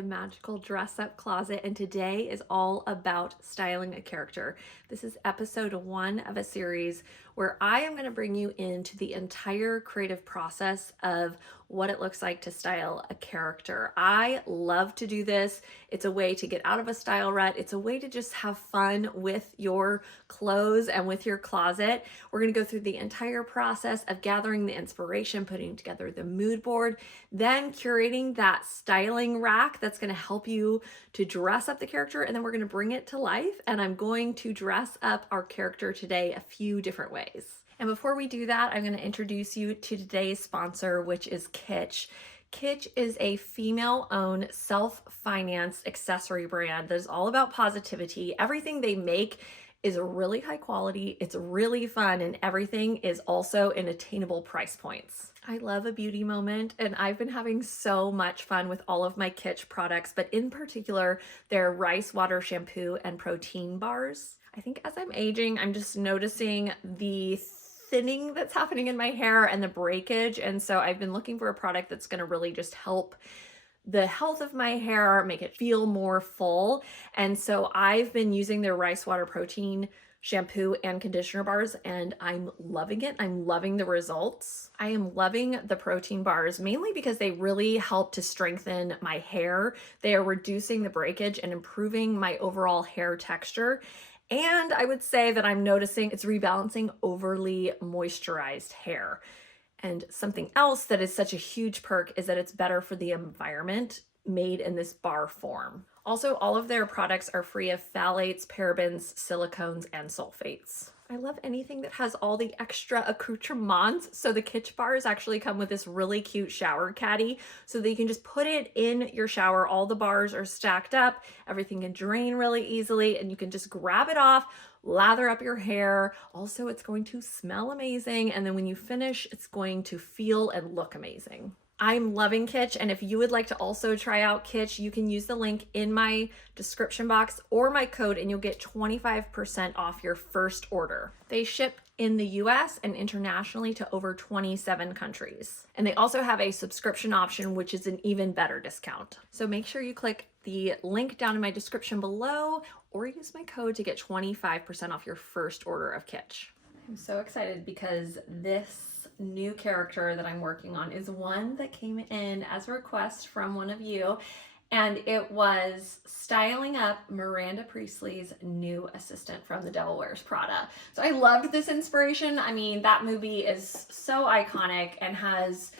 the magical dress up closet, and today is all about styling a character. This is episode 1 of a series where I am going to bring you into the entire creative process of what it looks like to style a character. I love to do this. It's a way to get out of a style rut. It's a way to just have fun with your clothes and with your closet. We're going to go through the entire process of gathering the inspiration, putting together the mood board, then curating that styling rack that's going to help you to dress up the character, and then we're going to bring it to life, and I'm going to dress up our character today a few different ways. And before we do that, I'm going to introduce you to today's sponsor, which is Kitsch. Kitsch is a female-owned, self-financed accessory brand that is all about positivity. Everything they make is really high quality, it's really fun, and everything is also in attainable price points. I love a beauty moment, and I've been having so much fun with all of my Kitsch products, but in particular, their rice water shampoo and protein bars. I think as I'm aging, I'm just noticing the thinning that's happening in my hair and the breakage, and so I've been looking for a product that's going to really just help the health of my hair, make it feel more full. And so I've been using their rice water protein shampoo and conditioner bars, and I'm loving it. I'm loving the results. I am loving the protein bars mainly because they really help to strengthen my hair. They are reducing the breakage and improving my overall hair texture. And I would say that I'm noticing it's rebalancing overly moisturized hair. And something else that is such a huge perk is that it's better for the environment, made in this bar form. Also, all of their products are free of phthalates, parabens, silicones, and sulfates. I love anything that has all the extra accoutrements. So the Kitsch bars actually come with this really cute shower caddy so that you can just put it in your shower. All the bars are stacked up, everything can drain really easily, and you can just grab it off, lather up your hair. Also, it's going to smell amazing, and then when you finish, it's going to feel and look amazing. I'm loving Kitsch, and if you would like to also try out Kitsch, you can use the link in my description box or my code, and you'll get 25% off your first order. They ship in the US and internationally to over 27 countries. And they also have a subscription option, which is an even better discount. So make sure you click the link down in my description below or use my code to get 25% off your first order of Kitsch. I'm so excited because this new character that I'm working on is one that came in as a request from one of you, and it was styling up Miranda Priestley's new assistant from The Devil Wears Prada. So I loved this inspiration. I mean, that movie is so iconic and has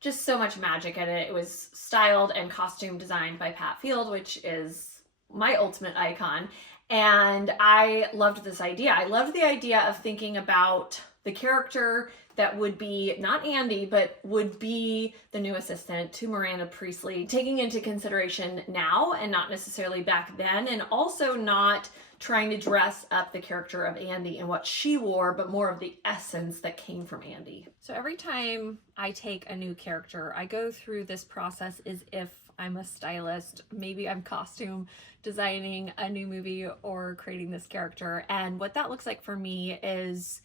just so much magic in it. It was styled and costume designed by Pat Field, which is my ultimate icon. And I loved this idea. I loved the idea of thinking about the character that would be not Andy, but would be the new assistant to Miranda Priestley, taking into consideration now and not necessarily back then, and also not trying to dress up the character of Andy and what she wore, but more of the essence that came from Andy. So every time I take a new character, I go through this process as if I'm a stylist. Maybe I'm costume designing a new movie or creating this character. And what that looks like for me is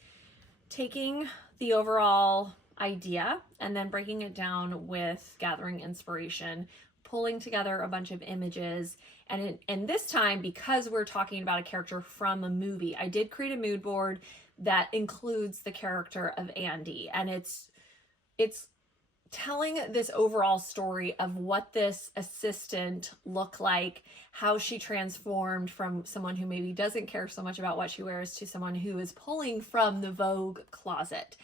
taking the overall idea and then breaking it down with gathering inspiration, pulling together a bunch of images. And this time, because we're talking about a character from a movie, I did create a mood board that includes the character of Andy. And it's telling this overall story of what this assistant looked like, how she transformed from someone who maybe doesn't care so much about what she wears to someone who is pulling from the Vogue closet.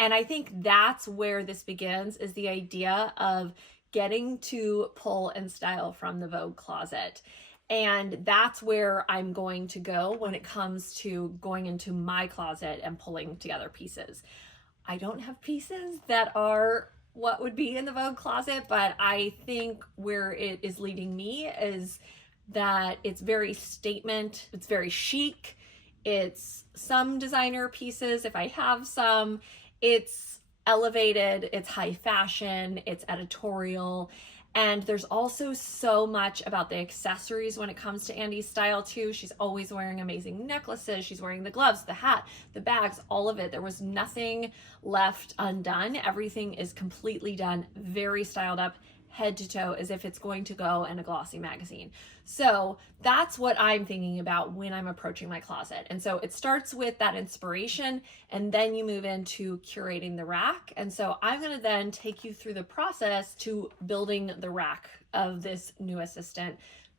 And I think that's where this begins, is the idea of getting to pull and style from the Vogue closet. And that's where I'm going to go when it comes to going into my closet and pulling together pieces. I don't have pieces that are what would be in the Vogue closet, but I think where it is leading me is that it's very statement, it's very chic, it's some designer pieces if I have some, it's elevated, it's high fashion, it's editorial, And there's also so much about the accessories when it comes to Andy's style too. She's always wearing amazing necklaces. She's wearing the gloves, the hat, the bags, all of it. There was nothing left undone. Everything is completely done, very styled up head to toe as if it's going to go in a glossy magazine. So that's what I'm thinking about when I'm approaching my closet. And so it starts with that inspiration, and then you move into curating the rack. And so I'm going to then take you through the process to building the rack of this new assistant,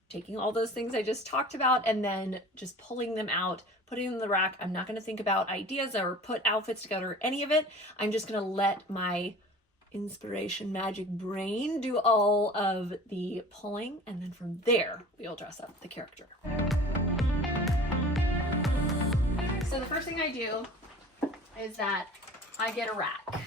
taking all those things I just talked about and then just pulling them out, putting them in the rack. I'm not going to think about ideas or put outfits together or any of it. I'm just going to let my inspiration magic brain do all of the pulling, and then from there we'll dress up the character. So the first thing I do is that I get a rack.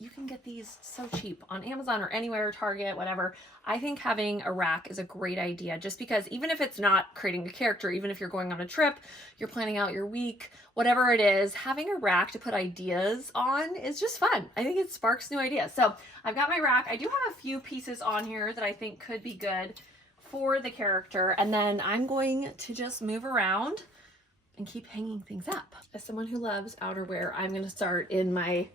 You can get these so cheap on Amazon or anywhere, Target, whatever. I think having a rack is a great idea, just because even if it's not creating a character, even if you're going on a trip, you're planning out your week, whatever it is, having a rack to put ideas on is just fun. I think it sparks new ideas. So I've got my rack. I do have a few pieces on here that I think could be good for the character, and then I'm going to just move around and keep hanging things up. As someone who loves outerwear, I'm going to start in my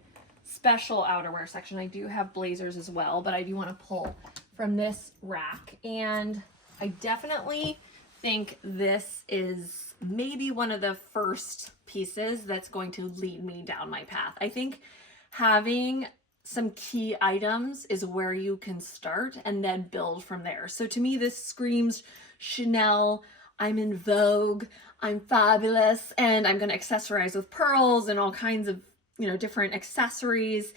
special outerwear section. I do have blazers as well, but I do want to pull from this rack, and I definitely think this is maybe one of the first pieces that's going to lead me down my path. I think having some key items is where you can start and then build from there. So to me, this screams Chanel. I'm in vogue, I'm fabulous, and I'm going to accessorize with pearls and all kinds of different accessories.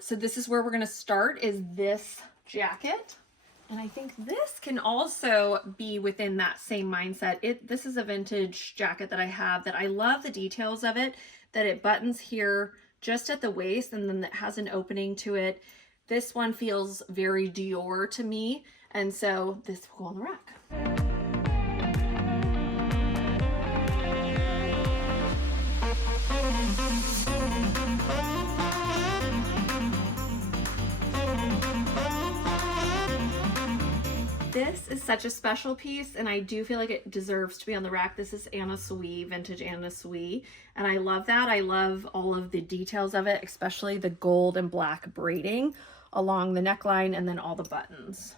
So this is where we're going to start, is this jacket. And I think this can also be within that same mindset. This is a vintage jacket that I have that I love the details of it, that it buttons here just at the waist and then it has an opening to it. This one feels very Dior to me. And so this will go on the rack. This is such a special piece, and I do feel like it deserves to be on the rack. This is Anna Sui, vintage Anna Sui, and I love that. I love all of the details of it, especially the gold and black braiding along the neckline and then all the buttons.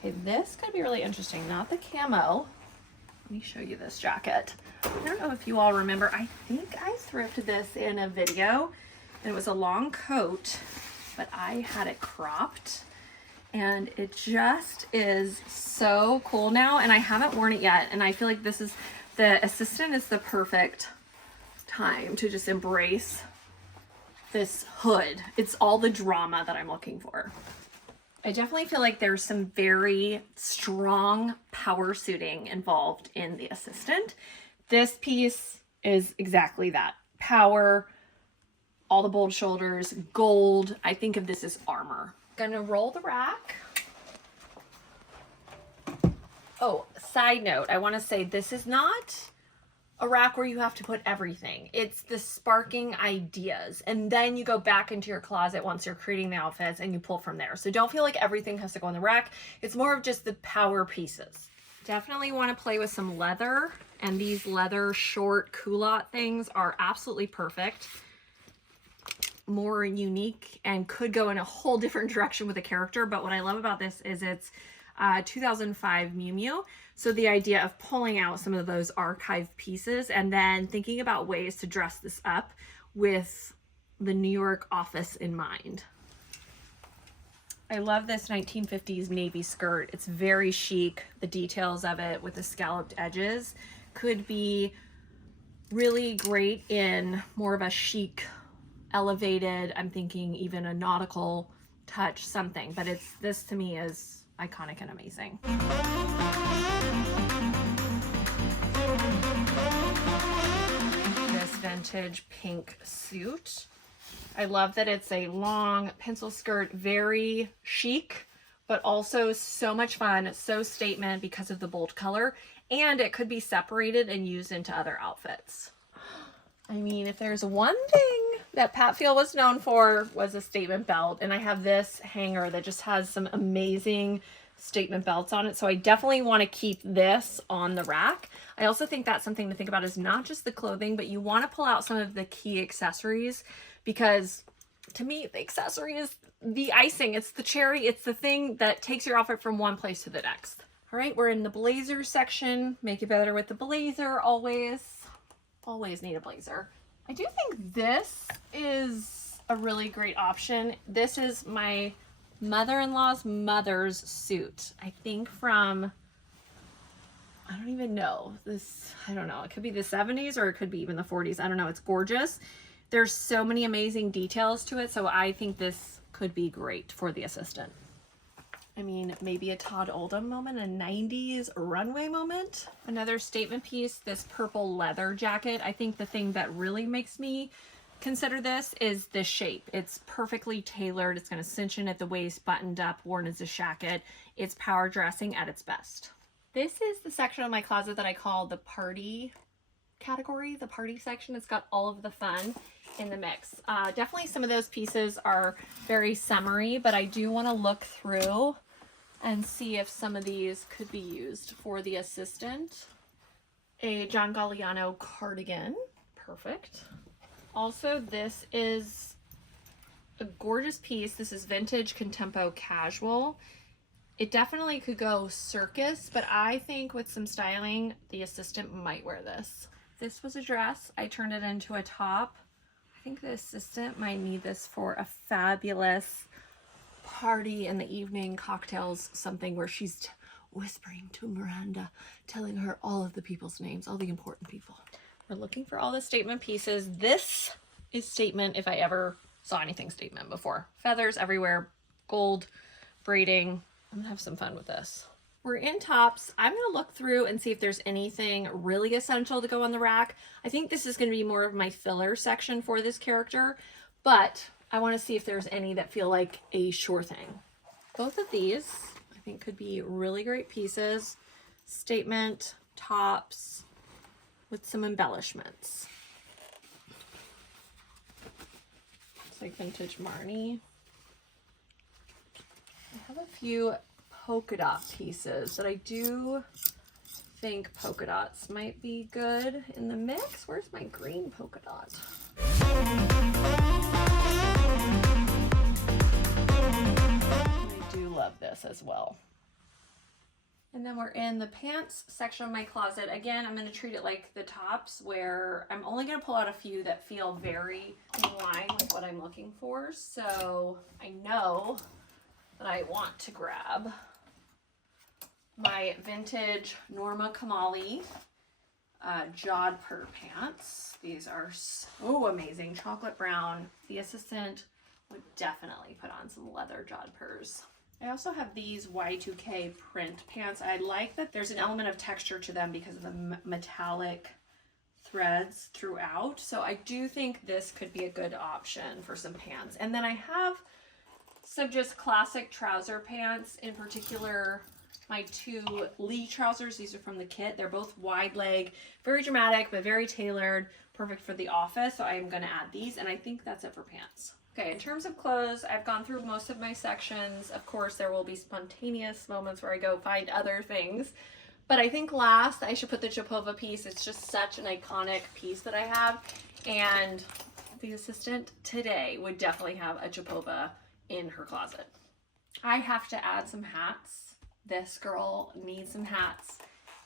Okay, this could be really interesting. Not the camo. Let me show you this jacket. I don't know if you all remember. I think I thrifted this in a video, and it was a long coat, but I had it cropped. And it just is so cool now, and I haven't worn it yet, and I feel like the assistant is the perfect time to just embrace this hood. It's all the drama that I'm looking for. I definitely feel like there's some very strong power suiting involved in the assistant. This piece is exactly that. Power, all the bold shoulders, gold. I think of this as armor. Gonna roll the rack. Oh, side note, I want to say this is not a rack where you have to put everything. It's the sparking ideas, and then you go back into your closet once you're creating the outfits and you pull from there. So don't feel like everything has to go in the rack. It's more of just the power pieces. Definitely want to play with some leather, and these leather short culotte things are absolutely perfect. More unique and could go in a whole different direction with a character, but what I love about this is it's 2005 Miu Miu. So the idea of pulling out some of those archive pieces and then thinking about ways to dress this up with the New York office in mind. I love this 1950s navy skirt. It's very chic. The details of it with the scalloped edges could be really great in more of a chic, elevated, I'm thinking even a nautical touch, something, but this to me is iconic and amazing. This vintage pink suit. I love that it's a long pencil skirt, very chic, but also so much fun, so statement because of the bold color, and it could be separated and used into other outfits. I mean, if there's one thing that Pat Field was known for, was a statement belt, and I have this hanger that just has some amazing statement belts on it, so I definitely want to keep this on the rack. I also think that's something to think about, is not just the clothing, but you want to pull out some of the key accessories, because to me, the accessory is the icing. It's the cherry. It's the thing that takes your outfit from one place to the next. All right, we're in the blazer section. Make it better with the blazer, always. Always need a blazer. I do think this is a really great option. This is my mother-in-law's mother's suit. I think from, I don't even know. This, I don't know. It could be the 70s or it could be even the 40s. I don't know. It's gorgeous. There's so many amazing details to it. So I think this could be great for the assistant. I mean, maybe a Todd Oldham moment, a 90s runway moment. Another statement piece, this purple leather jacket. I think the thing that really makes me consider this is the shape. It's perfectly tailored. It's going to cinch in at the waist, buttoned up, worn as a shacket. It's power dressing at its best. This is the section of my closet that I call the party category, the party section. It's got all of the fun in the mix. Definitely some of those pieces are very summery, but I do want to look through and see if some of these could be used for the assistant. A John Galliano cardigan, perfect. Also, this is a gorgeous piece. This is vintage contempo casual. It definitely could go circus, but I think with some styling, the assistant might wear this. This was a dress. I turned it into a top. I think the assistant might need this for a fabulous party in the evening, cocktails, something where she's whispering to Miranda, telling her all of the people's names, all the important people. We're looking for all the statement pieces. This is statement if I ever saw anything statement before. Feathers everywhere, gold, braiding. I'm gonna have some fun with this. We're in tops. I'm gonna look through and see if there's anything really essential to go on the rack. I think this is gonna be more of my filler section for this character, but I wanna see if there's any that feel like a sure thing. Both of these, I think, could be really great pieces. Statement tops with some embellishments. It's like vintage Marnie. I have a few polka dot pieces that I do think polka dots might be good in the mix. Where's my green polka dot? I do love this as well. And then we're in the pants section of my closet. Again, I'm going to treat it like the tops, where I'm only going to pull out a few that feel very in line with what I'm looking for. So I know that I want to grab my vintage Norma Kamali jodhpur pants. These are so amazing. Chocolate brown. The assistant would definitely put on some leather jodhpurs. I also have these Y2K print pants. I like that there's an element of texture to them because of the metallic threads throughout. So I do think this could be a good option for some pants. And then I have some just classic trouser pants, in particular my two Lee trousers. These are from the kit. They're both wide leg, very dramatic, but very tailored, perfect for the office. So I'm going to add these, and I think that's it for pants. Okay, in terms of clothes, I've gone through most of my sections. Of course, there will be spontaneous moments where I go find other things. But I think last, I should put the Chapova piece. It's just such an iconic piece that I have. And the assistant today would definitely have a Chapova in her closet. I have to add some hats. This girl needs some hats.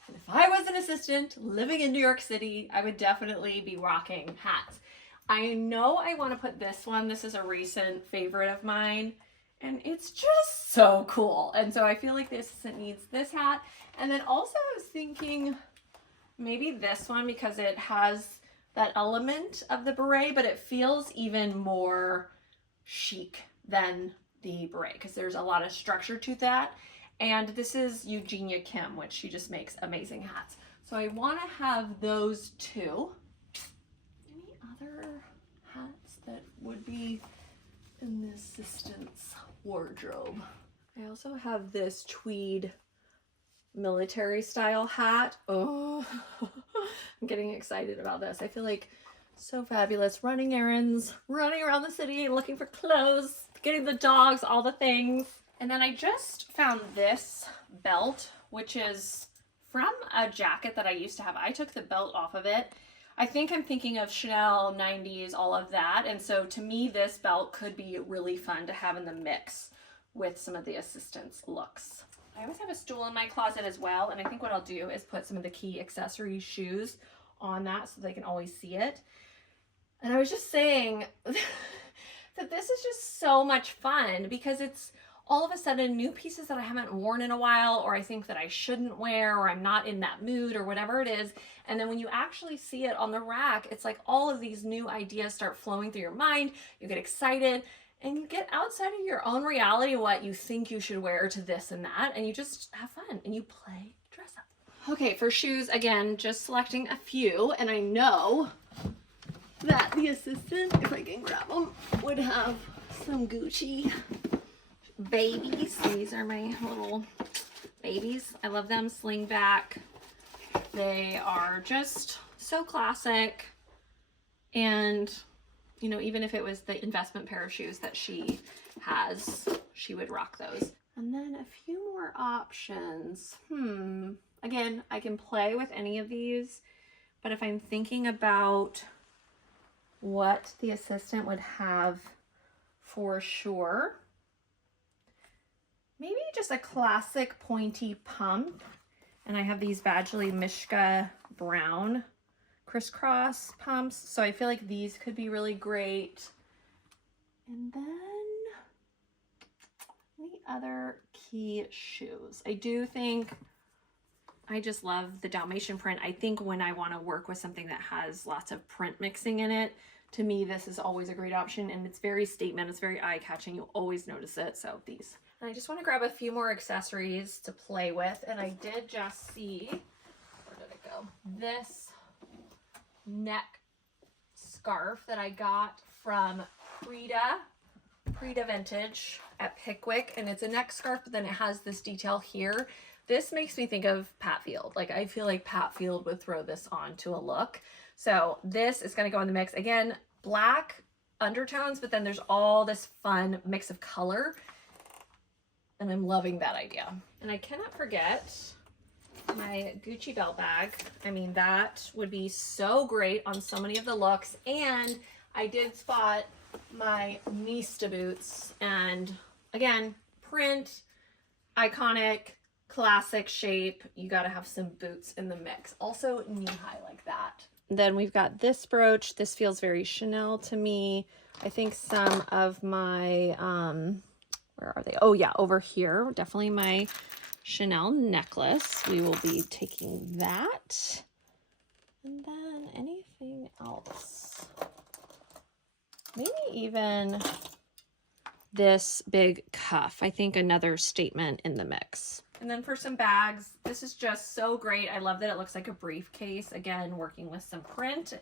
And if I was an assistant living in New York City, I would definitely be rocking hats. I know I want to put this one. This is a recent favorite of mine, and it's just so cool. And so I feel like the assistant needs this hat. And then also I was thinking maybe this one, because it has that element of the beret, but it feels even more chic than the beret because there's a lot of structure to that. And this is Eugenia Kim, which she just makes amazing hats. So I want to have those two. Other hats that would be in the assistant's wardrobe. I also have this tweed military style hat. Oh, I'm getting excited about this. I feel like so fabulous, running errands, running around the city, looking for clothes, getting the dogs, all the things. And then I just found this belt, which is from a jacket that I used to have. I took the belt off of it. I think I'm thinking of Chanel, 90s, all of that. And so to me, this belt could be really fun to have in the mix with some of the assistants looks. I always have a stool in my closet as well. And I think what I'll do is put some of the key accessories, shoes on that so they can always see it. And I was just saying that this is just so much fun because it's all of a sudden new pieces that I haven't worn in a while, or I think that I shouldn't wear, or I'm not in that mood, or whatever it is. And then when you actually see it on the rack, it's like all of these new ideas start flowing through your mind. You get excited and you get outside of your own reality, what you think you should wear to this and that, and you just have fun and you play dress up. Okay, for shoes, again, just selecting a few, and I know that the assistant, if I can grab them, would have some Gucci babies. These are my little babies. I love them. Sling back. They are just so classic. And, you know, even if it was the investment pair of shoes that she has, she would rock those. And then a few more options. Again, I can play with any of these, but if I'm thinking about what the assistant would have for sure, maybe just a classic pointy pump. And I have these Badgley Mishka brown crisscross pumps, so I feel like these could be really great. And then the other key shoes. I do think I just love the Dalmatian print. I think when I want to work with something that has lots of print mixing in it, to me, this is always a great option, and it's very statement. It's very eye-catching. You'll always notice it, so these. And I just want to grab a few more accessories to play with, and I did just see, where did it go? This neck scarf that I got from Prada Vintage at Pickwick, and it's a neck scarf, but then it has this detail here. This makes me think of Pat Field. Like, I feel like Pat Field would throw this on to a look. So this is going to go in the mix. Again, black undertones, but then there's all this fun mix of color. And I'm loving that idea. And I cannot forget my Gucci belt bag. I mean, that would be so great on so many of the looks. And I did spot my Nista boots. And again, print, iconic, classic shape. You got to have some boots in the mix. Also knee high like that. Then we've got this brooch. This feels very Chanel to me. I think some of my, where are they? Oh yeah, over here. Definitely my Chanel necklace. We will be taking that. And then anything else? Maybe even this big cuff. I think another statement in the mix. And then for some bags, this is just so great. I love that it looks like a briefcase. Again, working with some print.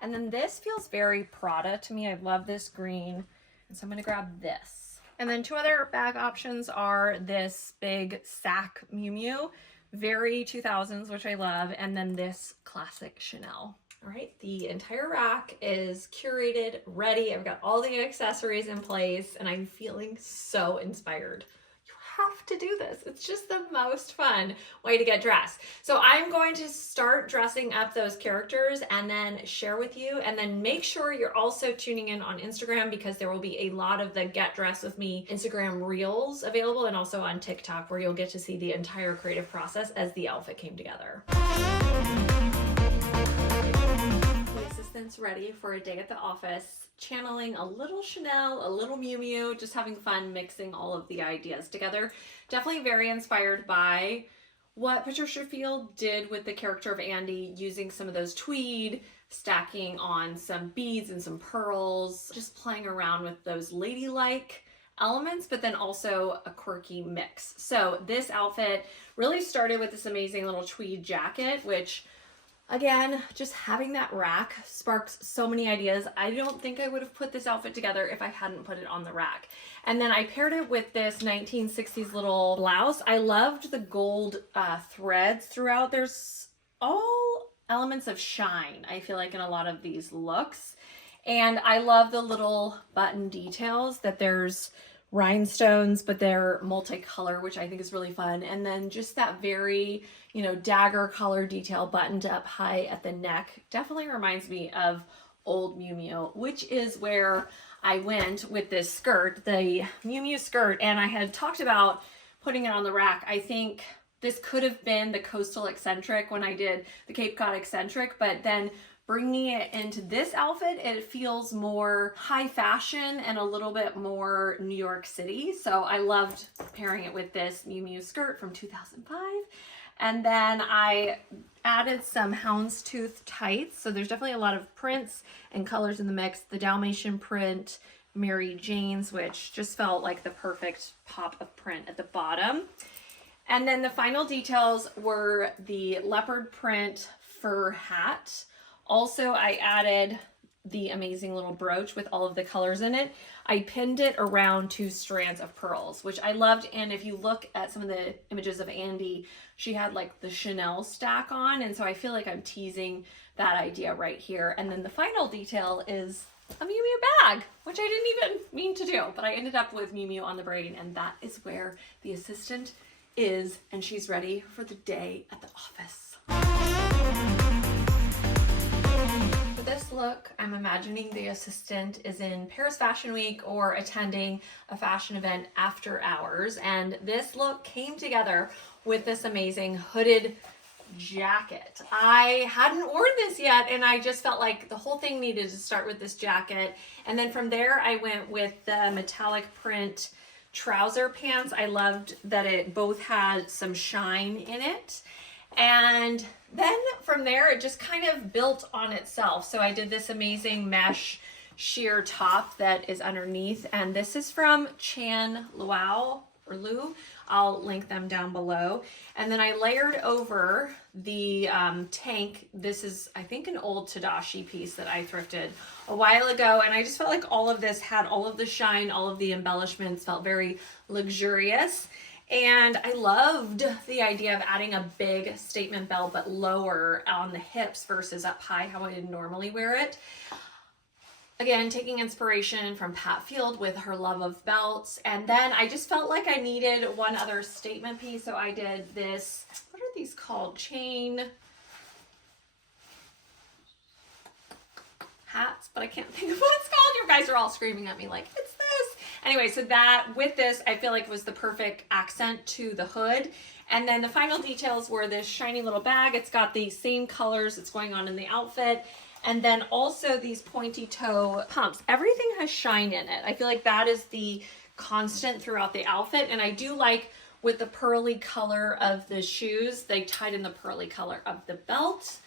And then this feels very Prada to me. I love this green. And so I'm going to grab this. And then two other bag options are this big sack Miu Miu, very 2000s, which I love. And then this classic Chanel. All right, the entire rack is curated, ready. I've got all the accessories in place, and I'm feeling so inspired. Have to do this. It's just the most fun way to get dressed. So I'm going to start dressing up those characters and then share with you, and then make sure you're also tuning in on Instagram, because there will be a lot of the Get Dressed With Me Instagram reels available, and also on TikTok, where you'll get to see the entire creative process as the outfit came together. The assistant's ready for a day at the office. Channeling a little Chanel, a little Miu Miu, just having fun mixing all of the ideas together. Definitely very inspired by what Patricia Field did with the character of Andy, using some of those tweed, stacking on some beads and some pearls, just playing around with those ladylike elements, but then also a quirky mix. So this outfit really started with this amazing little tweed jacket, which, again, just having that rack sparks so many ideas. I don't think I would have put this outfit together if I hadn't put it on the rack. And then I paired it with this 1960s little blouse. I loved the gold threads throughout. There's all elements of shine, I feel like, in a lot of these looks. And I love the little button details, that there's rhinestones, but they're multicolor, which I think is really fun. And then just that very, dagger color detail buttoned up high at the neck definitely reminds me of old Miu Miu, which is where I went with this skirt, the Miu Miu skirt, and I had talked about putting it on the rack. I think this could have been the coastal eccentric when I did the Cape Cod eccentric, but then bringing it into this outfit, it feels more high fashion and a little bit more New York City. So I loved pairing it with this Miu Miu skirt from 2005. And then I added some houndstooth tights. So there's definitely a lot of prints and colors in the mix. The Dalmatian print, Mary Jane's, which just felt like the perfect pop of print at the bottom. And then the final details were the leopard print fur hat. Also, I added the amazing little brooch with all of the colors in it. I pinned it around 2 strands of pearls, which I loved. And if you look at some of the images of Andy, she had like the Chanel stack on. And so I feel like I'm teasing that idea right here. And then the final detail is a Miu Miu bag, which I didn't even mean to do, but I ended up with Miu Miu on the brain, and that is where the assistant is, and she's ready for the day at the office. For this look, I'm imagining the assistant is in Paris Fashion Week or attending a fashion event after hours, and this look came together with this amazing hooded jacket. I hadn't worn this yet, and I just felt like the whole thing needed to start with this jacket. And then from there, I went with the metallic print trouser pants. I loved that it both had some shine in it. And then from there, it just kind of built on itself. So I did this amazing mesh sheer top that is underneath. And this is from Chan Luau or Lu. I'll link them down below. And then I layered over the tank. This is, I think, an old Tadashi piece that I thrifted a while ago. And I just felt like all of this had all of the shine, all of the embellishments, felt very luxurious. And I loved the idea of adding a big statement belt, but lower on the hips versus up high, how I would normally wear it. Again, taking inspiration from Pat Field with her love of belts. And then I just felt like I needed one other statement piece. So I did this, what are these called? Chain hats, but I can't think of what it's called. You guys are all screaming at me like, it's this. Anyway, so that with this, I feel like was the perfect accent to the hood. And then the final details were this shiny little bag. It's got the same colors that's going on in the outfit. And then also these pointy toe pumps. Everything has shine in it. I feel like that is the constant throughout the outfit. And I do like with the pearly color of the shoes, they tied in the pearly color of the belt.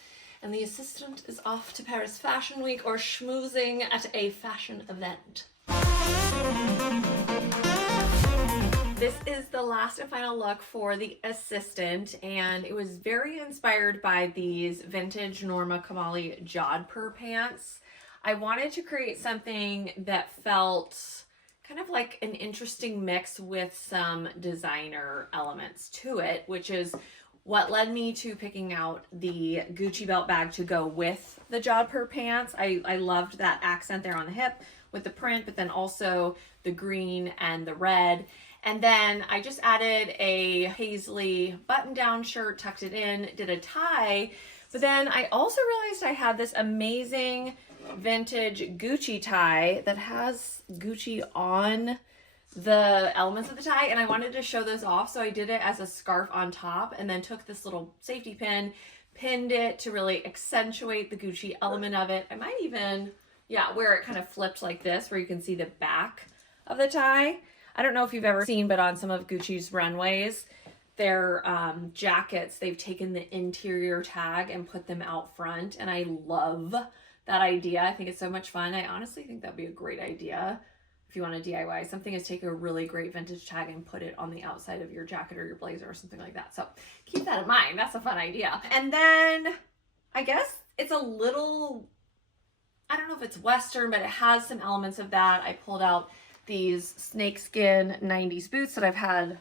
And the assistant is off to Paris Fashion Week or schmoozing at a fashion event. This is the last and final look for the assistant, and it was very inspired by these vintage Norma Kamali jodhpur pants. I wanted to create something that felt kind of like an interesting mix with some designer elements to it, which is what led me to picking out the Gucci belt bag to go with the jodhpur pants. I loved that accent there on the hip with the print, but then also the green and the red. And then I just added a paisley button-down shirt, tucked it in, did a tie. But then I also realized I had this amazing vintage Gucci tie that has Gucci on the elements of the tie, and I wanted to show those off. So I did it as a scarf on top and then took this little safety pin, pinned it to really accentuate the Gucci element of it. I might even, wear it kind of flipped like this where you can see the back of the tie. I don't know if you've ever seen, but on some of Gucci's runways, their jackets, they've taken the interior tag and put them out front. And I love that idea. I think it's so much fun. I honestly think that'd be a great idea if you want to DIY something, is take a really great vintage tag and put it on the outside of your jacket or your blazer or something like that. So keep that in mind. That's a fun idea. And then I guess it's a little, I don't know if it's Western, but it has some elements of that. I pulled out these snakeskin 90s boots that I've had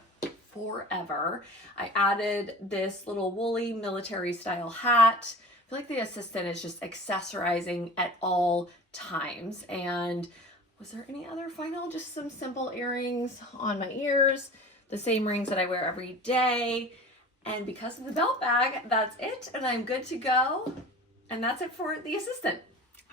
forever. I added this little woolly military style hat. I feel like the assistant is just accessorizing at all times. And Was there any other final? Just some simple earrings on my ears, the same rings that I wear every day. And because of the belt bag, that's it. And I'm good to go. And that's it for the assistant.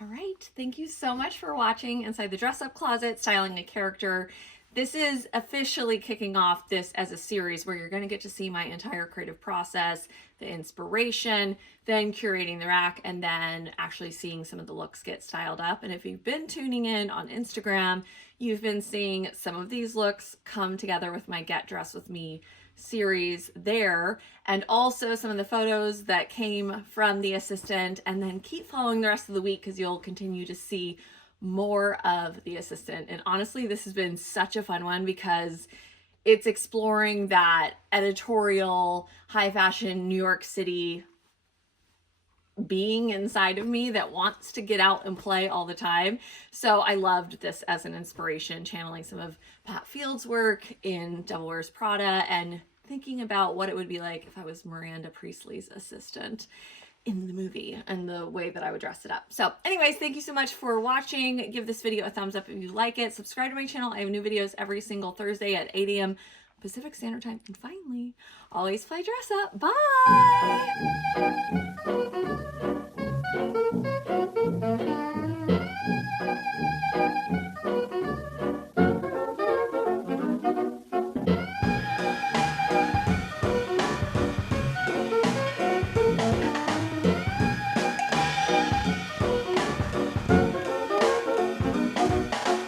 All right. Thank you so much for watching Inside the Dress Up Closet, Styling a Character. This is officially kicking off this as a series where you're going to get to see my entire creative process, the inspiration, then curating the rack, and then actually seeing some of the looks get styled up. And if you've been tuning in on Instagram, you've been seeing some of these looks come together with my Get Dressed With Me series there, and also some of the photos that came from the assistant. And then keep following the rest of the week because you'll continue to see more of the assistant. And honestly, this has been such a fun one because it's exploring that editorial, high fashion New York City being inside of me that wants to get out and play all the time. So I loved this as an inspiration, channeling some of Pat Field's work in Devil Wears Prada and thinking about what it would be like if I was Miranda Priestley's assistant in the movie and the way that I would dress it up. So anyways, thank you so much for watching. Give this video a thumbs up if you like it. Subscribe to my channel. I have new videos every single Thursday at 8 a.m. Pacific Standard Time. And finally, always fly dress up. Bye!